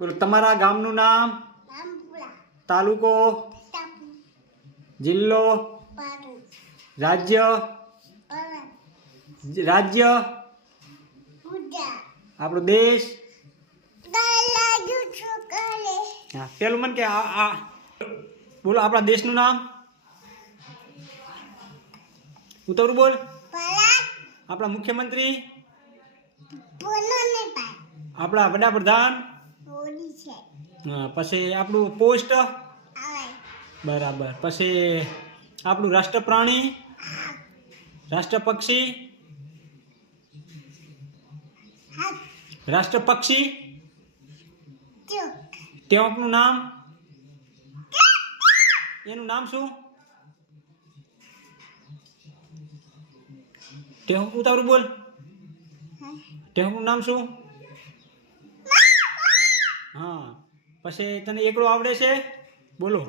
બોલો તમારા ગામનું નામ, તાલુકો, જિલ્લો, રાજ્ય, રાજ્ય, આપણો દેશ. હા પેલું મને કે આ બોલો આપણા દેશનું નામ. ઉતરું બોલ. આપણા મુખ્યમંત્રી, આપણા વડાપ્રધાન, હા પછી આપણું પોસ્ટ, બરાબર. પછી આપણું રાષ્ટ્ર પ્રાણી, રાષ્ટ્ર પક્ષી, રાષ્ટ્ર પક્ષી, ટેવકનું નામ, એનું નામ શું? ટેવક ઉતાવળું બોલ. ટેવકનું નામ શું? હા પછી તને એકડો આવડે છે? બોલો.